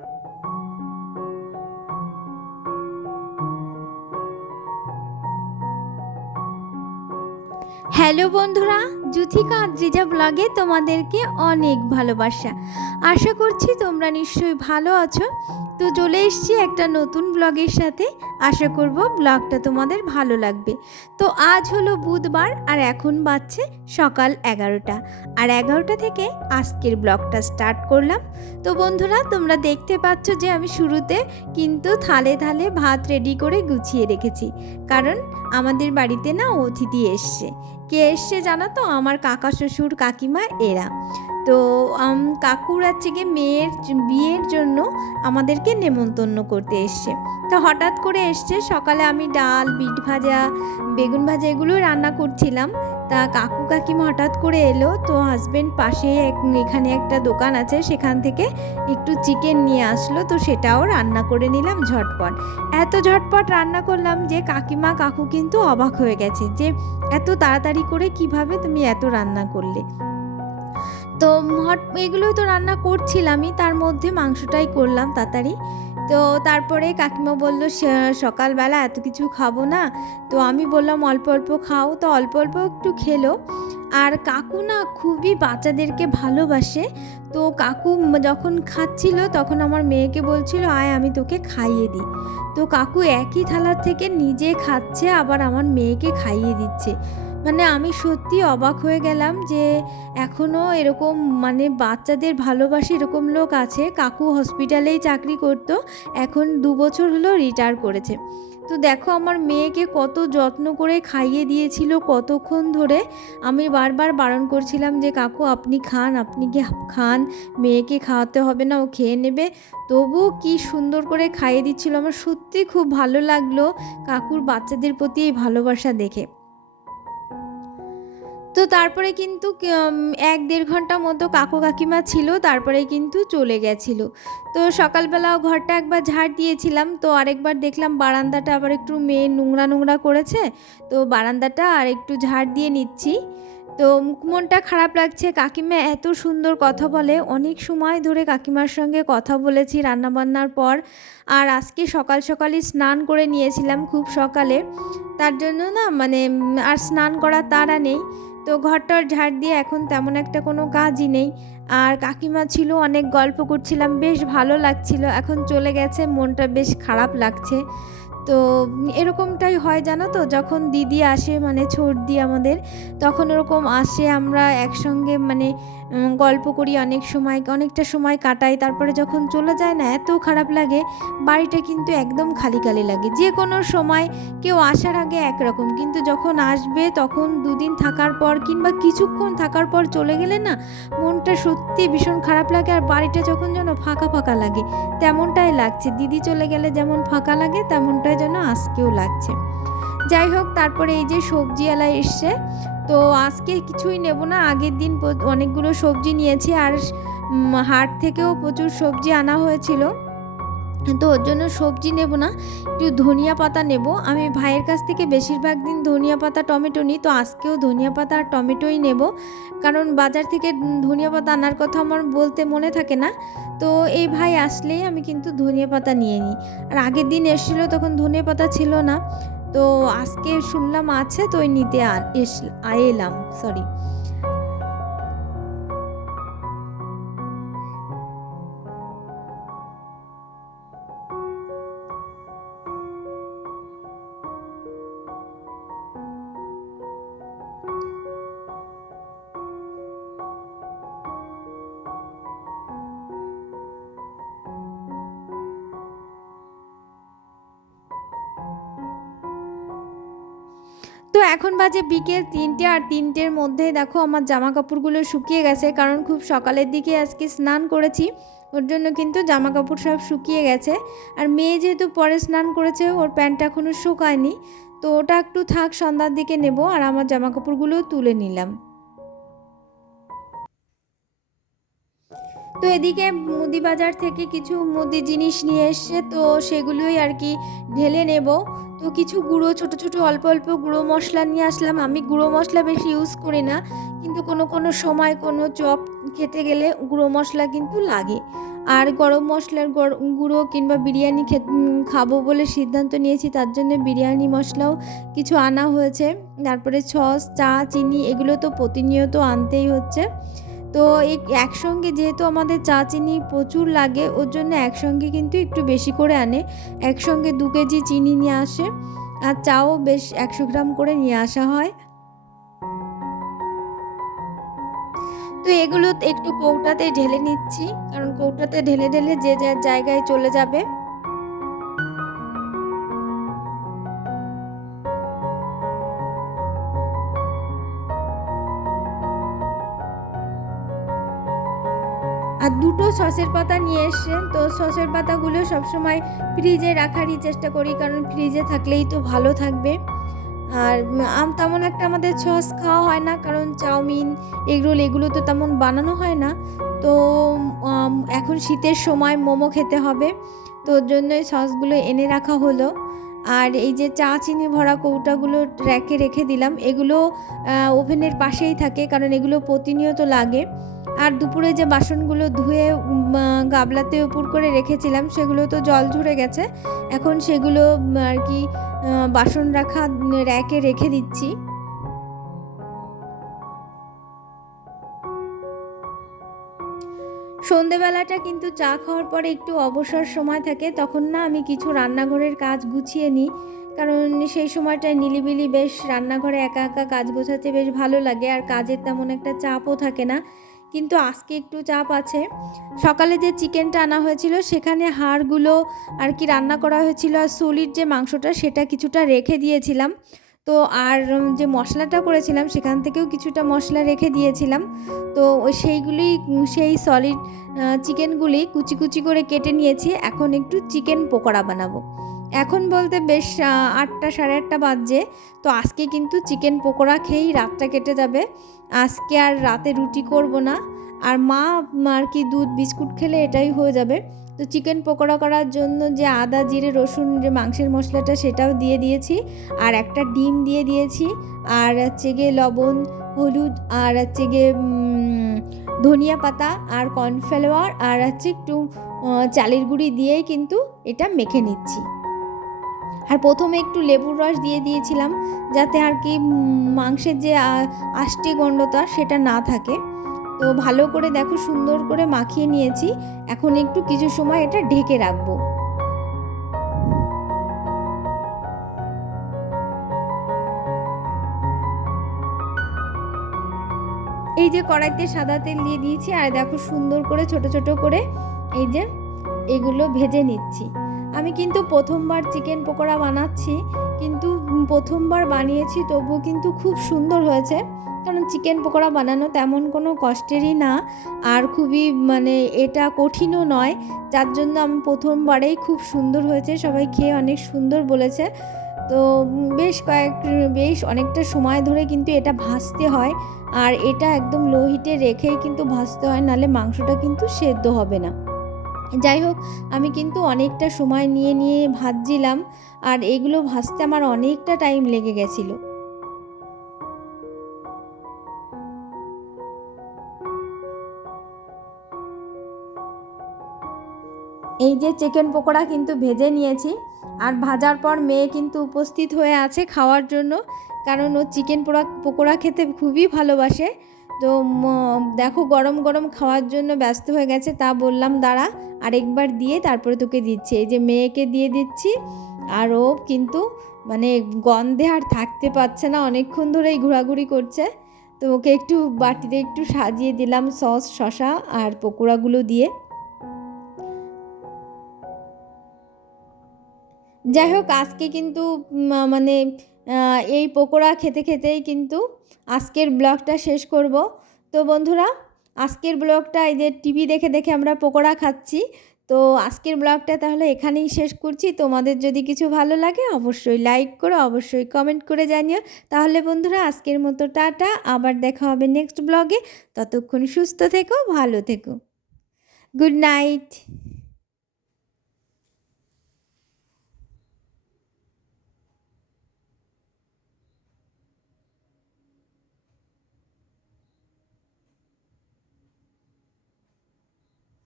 Hello বন্ধুরা, যুথিকা আদ্রিজা ব্লগে তোমাদেরকে অনেক ভালোবাসা। আশা করছি তোমরা নিশ্চয়ই ভালো আছো। তো চলে এসেছি একটা নতুন ব্লগের সাথে। আশা করব ব্লগটা তোমাদের ভালো লাগবে। তো আজ হলো বুধবার আর এখন বাজছে সকাল 11টা, আর 11টা থেকে আজকের ব্লগটা স্টার্ট করলাম। তো বন্ধুরা, তোমরা দেখতে পাচ্ছ যে আমি শুরুতে কিন্তু থালে থালে ভাত রেডি করে গুছিয়ে রেখেছি, কারণ আমাদের বাড়িতে না অতিথি এসছে। কে এসছে জানো তো? আমার কাকা শ্বশুর কাকিমা এরা। তো কাকুর হচ্ছে গিয়ে মেয়ের বিয়ের জন্য আমাদেরকে নেমন্তন্ন করতে এসছে। তো হঠাৎ করে এসছে। সকালে আমি ডাল, বিট ভাজা, বেগুন ভাজা এগুলো রান্না করছিলাম। তা কাকু কাকিমা হঠাৎ করে এলো। তো হাজব্যান্ড পাশে এখানে একটা দোকান আছে, সেখান থেকে একটু চিকেন নিয়ে আসলো। তো সেটাও রান্না করে নিলাম ঝটপট। এত ঝটপট রান্না করলাম যে কাকিমা কাকু কিন্তু অবাক হয়ে গেছে যে এত তাড়াতাড়ি করে কিভাবে তুমি এত রান্না করলে। তো এগুলোই তো রান্না করছিলামই, তার মধ্যে মাংসটাই করলাম তাড়াতাড়ি। তো তারপরে কাকিমা বলল সকালবেলা এত কিছু খাবো না। তো আমি বললাম অল্প অল্প খাও। তো অল্প অল্প একটু খেলো। আর কাকু না খুবই বাচ্চাদেরকে ভালোবাসে। তো কাকু যখন খাচ্ছিল তখন আমার মেয়েকে বলছিল আয় আমি তোকে খাইয়ে দিই। তো কাকু একই থালার থেকে নিজে খাচ্ছে, আবার আমার মেয়েকে খাইয়ে দিচ্ছে। মানে আমি সত্যি অবাক হয়ে গেলাম যে এখনও এরকম মানে বাচ্চাদের ভালোবাসে এরকম লোক আছে। কাকু হসপিটালেই চাকরি করতো, এখন 2 বছর হলো রিটায়ার করেছে। তো দেখো আমার মেয়েকে কত যত্ন করে খাইয়ে দিয়েছিল কতক্ষণ ধরে। আমি বারবার বারণ করছিলাম যে কাকু আপনি খান, আপনি কি খান, মেয়েকে খাওয়াতে হবে না, ও খেয়ে নেবে। তবু কি সুন্দর করে খাইয়ে দিচ্ছিল। আমার সত্যি খুব ভালো লাগলো কাকুর বাচ্চাদের প্রতি এই ভালোবাসা দেখে। তো তারপরে কিন্তু 1-1.5 ঘন্টা মতো কাকু কাকিমা ছিল, তারপরে কিন্তু চলে গেছিলো। তো সকালবেলাও ঘরটা একবার ঝাড় দিয়েছিলাম। তো আরেকবার দেখলাম বারান্দাটা আবার একটু মেয়ে নোংরা নোংরা করেছে। তো বারান্দাটা আর একটু ঝাড় দিয়ে নিচ্ছি। তো মনটা খারাপ লাগছে। কাকিমা এত সুন্দর কথা বলে, অনেক সময় ধরে কাকিমার সঙ্গে কথা বলেছি রান্নাবান্নার পর। আর আজকে সকাল সকালই স্নান করে নিয়েছিলাম খুব সকালে, তার জন্য না মানে আর স্নান করার তাড়া নেই। তো ঘরটার ঝাড় দিয়ে এখন তেমন একটা কোনো কাজই নেই। আর কাকিমা ছিল, অনেক গল্প করছিলাম, বেশ ভালো লাগছিল। এখন চলে গেছে, মনটা বেশ খারাপ লাগছে। তো এরকমটাই হয় জানো তো, যখন দিদি আসে মানে ছোটদি আমাদের, তখন এরকম আসে আমরা একসঙ্গে মানে গল্প করি, অনেক সময় অনেকটা সময় কাটাই। তারপরে যখন চলে যায় না এত খারাপ লাগে। বাড়িটা কিন্তু একদম খালি খালি লাগে। যে কোনো সময় কেউ আসার আগে একরকম, কিন্তু যখন আসবে তখন 2 দিন থাকার পর কিংবা কিছুক্ষণ থাকার পর চলে গেলে না মনটা সত্যি ভীষণ খারাপ লাগে। আর বাড়িটা যখন যেন ফাঁকা ফাঁকা লাগে, তেমনটাই লাগছে। দিদি চলে গেলে যেমন ফাঁকা লাগে তেমনটাই যেন আজকেও লাগছে। যাই হোক, তারপরে এই যে সবজিওয়ালা এসছে। তো আজকে কিছুই নেব না, আগের দিন অনেকগুলো সবজি নিয়েছি। আর হাট থেকেও প্রচুর সবজি আনা হয়েছিল। তো ওর জন্য সবজি নেব না, একটু ধনিয়া পাতা নেব। আমি ভাইয়ের কাছ থেকে বেশিরভাগ দিন ধনিয়া পাতা টমেটো নিই। তো আজকেও ধনিয়া পাতা আর টমেটোই নেব, কারণ বাজার থেকে ধনিয়া পাতা আনার কথা আমার বলতে মনে থাকে না। তো এই ভাই আসলেই আমি কিন্তু ধনিয়া পাতা নিয়ে নিই। আর আগের দিন এসেছিলো তখন ধনিয়া পাতা ছিল না। তো আজকে শুনলাম আছে, তো ওই নিতে এলাম, সরি। তো এখন বাজে বিকেল 3টে, আর 3টের মধ্যে দেখো আমার জামা কাপড়গুলো শুকিয়ে গেছে, কারণ খুব সকালের দিকে আজকে স্নান করেছি, ওর জন্য কিন্তু জামা কাপড় সব শুকিয়ে গেছে। আর মেয়ে যেহেতু পরে স্নান করেছে, ওর প্যান্টটা এখনও শুকায়নি। তো ওটা একটু থাক, সন্ধ্যার দিকে নেব। আর আমার জামা কাপড়গুলোও তুলে নিলাম। তো এদিকে মুদি বাজার থেকে কিছু মুদি জিনিস নিয়ে এসছে, তো সেগুলোই আর কি ঢেলে নেব। তো কিছু গুঁড়ো ছোট ছোট অল্প অল্প গুঁড়ো মশলা নিয়ে আসলাম। আমি গুঁড়ো মশলা বেশি ইউজ করি না, কিন্তু কোনো কোনো সময় কোনো চপ খেতে গেলে গুঁড়ো মশলা কিন্তু লাগে। আর গরম মশলার গুঁড়ো কিংবা বিরিয়ানি খাবো বলে সিদ্ধান্ত নিয়েছি, তার জন্য বিরিয়ানি মশলাও কিছু আনা হয়েছে। তারপরে সস, চা, চিনি এগুলো তো প্রতিনিয়ত আনতেই হচ্ছে। তো একসঙ্গে যেহেতু আমাদের চা চিনি প্রচুর লাগে, ওর জন্য একসঙ্গে কিন্তু একটু বেশি করে আনে। একসঙ্গে 2 কেজি চিনি নিয়ে আসে, আর চাও বেশ 100 গ্রাম করে নিয়ে আসা হয়। তো এগুলো একটু কৌটাতে ঢেলে নিচ্ছি, কারণ কৌটাতে ঢেলে ঢেলে যে যার জায়গায় চলে যাবে। আর 2টো সসের পাতা নিয়ে এসছেন, তো সসের পাতাগুলো সবসময় ফ্রিজে রাখারই চেষ্টা করি, কারণ ফ্রিজে থাকলেই তো ভালো থাকবে। আর তেমন একটা আমাদের সস খাওয়া হয় না, কারণ চাউমিন, এগরোল এগুলো তো তেমন বানানো হয় না। তো এখন শীতের সময় মোমো খেতে হবে, তো ওর জন্যই সসগুলো এনে রাখা হলো। আর এই যে চা চিনি ভরা কৌটাগুলো র্যাকে রেখে দিলাম, এগুলো ওভেনের পাশেই থাকে, কারণ এগুলো প্রতিনিয়ত লাগে। আর দুপুরে যে বাসনগুলো ধুয়ে গামলাতে উপর করে রেখেছিলাম, সেগুলো তো জল ঝরে গেছে। এখন সেগুলো আর কি বাসন রাখা র্যাকে রেখে দিচ্ছি। সন্ধেবেলাটা কিন্তু চা খাওয়ার পরে একটু অবসর সময় থাকে, তখন না আমি কিছু রান্নাঘরের কাজ গুছিয়ে নিই, কারণ সেই সময়টায় নিলিবিলি বেশ রান্নাঘরে একা একা কাজ গোছাতে বেশ ভালো লাগে, আর কাজের তেমন একটা চাপও থাকে না। কিন্তু আজকে একটু চাপ আছে। সকালে যে চিকেনটা আনা হয়েছিল সেখানে হাড়গুলো আর কি রান্না করা হয়েছিল, আর সলিড যে মাংসটা সেটা কিছুটা রেখে দিয়েছিলাম। তো আর যে মশলাটা করেছিলাম সেখান থেকেও কিছুটা মশলা রেখে দিয়েছিলাম। তো সেই সলিড চিকেনগুলি কুচি কুচি করে কেটে নিয়েছি। এখন একটু চিকেন পকোড়া বানাবো। এখন বলতে বেশ 8টা সাড়ে 8টা বাজছে। তো আজকে কিন্তু চিকেন পকোড়া খেয়েই রাতটা কেটে যাবে। আজকে আর রাতে রুটি করব না। আর মা আর কি দুধ বিস্কুট খেলে এটাই হয়ে যাবে। তো চিকেন পকোড়া করার জন্য যে আদা জিরে রসুন যে মাংসের মশলাটা সেটাও দিয়ে দিয়েছি, আর একটা ডিম দিয়ে দিয়েছি, আর হচ্ছে গিয়ে লবণ, হলুদ, আর হচ্ছে গিয়ে ধনিয়া পাতা, আর কর্নফ্লাওয়ার, আর হচ্ছে একটু চালের গুঁড়ি দিয়েই কিন্তু এটা মেখে নিচ্ছি। আর প্রথমে একটু লেবুর রস দিয়ে দিয়েছিলাম, যাতে আর কি মাংসের যে আষ্টে গন্ধটা সেটা না থাকে। তো ভালো করে দেখো সুন্দর করে মাখিয়ে নিয়েছি। এখন একটু কিছু সময় এটা ঢেকে রাখবো। এই যে কড়াইতে সাদা তেল দিয়ে দিয়েছি, আর দেখো সুন্দর করে ছোট ছোট করে এই যে এগুলো ভেজে নিচ্ছি। আমি কিন্তু প্রথমবার চিকেন পকোড়া বানাচ্ছি, কিন্তু প্রথমবার বানিয়েছি তবুও কিন্তু খুব সুন্দর হয়েছে, কারণ চিকেন পকোড়া বানানো তেমন কোনো কষ্টেরই না, আর খুবই মানে এটা কঠিনও নয়, যার জন্য আমি প্রথমবারেই খুব সুন্দর হয়েছে, সবাই খেয়ে অনেক সুন্দর বলেছে। তো বেশ অনেকটা সময় ধরে কিন্তু এটা ভাজতে হয়, আর এটা একদম লো হিটে রেখেই কিন্তু ভাজতে হয়, নাহলে মাংসটা কিন্তু সেদ্ধ হবে না। যাই হোক, আমি কিন্তু অনেকটা সময় নিয়ে নিয়ে ভাজছিলাম, আর এগুলো ভাজতে আমার অনেকটা টাইম লেগে গেছিলো। এই যে চিকেন পকোড়া কিন্তু ভেজে নিয়েছি, আর ভাজার পর মেয়ে কিন্তু উপস্থিত হয়ে আছে খাওয়ার জন্য, কারণ ও চিকেন পকোড়া খেতে খুবই ভালোবাসে। তো দেখো গরম গরম খাওয়ার জন্য ব্যস্ত হয়ে গেছে, তা বললাম দাঁড়া আরেকবার দিয়ে তারপরে তোকে দিচ্ছি। এই যে মেয়েকে দিয়ে দিচ্ছি, আর ও কিন্তু মানে গন্ধে আর থাকতে পারছে না, অনেকক্ষণ ধরেই ঘোরাঘুরি করছে। তো ওকে একটু বাটিতে একটু সাজিয়ে দিলাম সস, শসা আর পকোড়াগুলো দিয়ে। যাই হোক, আজকে কিন্তু মানে এই পকোড়া খেতে খেতেই কিন্তু আজকের ব্লগটা শেষ করব। তো বন্ধুরা, আজকের ব্লগটা এই যে টিভি দেখে দেখে আমরা পকোড়া খাচ্ছি, তো আজকের ব্লগটা তাহলে এখানেই শেষ করছি। তোমাদের যদি কিছু ভালো লাগে অবশ্যই লাইক করো, অবশ্যই কমেন্ট করে জানিও। তাহলে বন্ধুরা আজকের মতো টাটা, আবার দেখা হবে নেক্সট ব্লগে। ততক্ষণ সুস্থ থেকো, ভালো থেকো, গুড নাইট।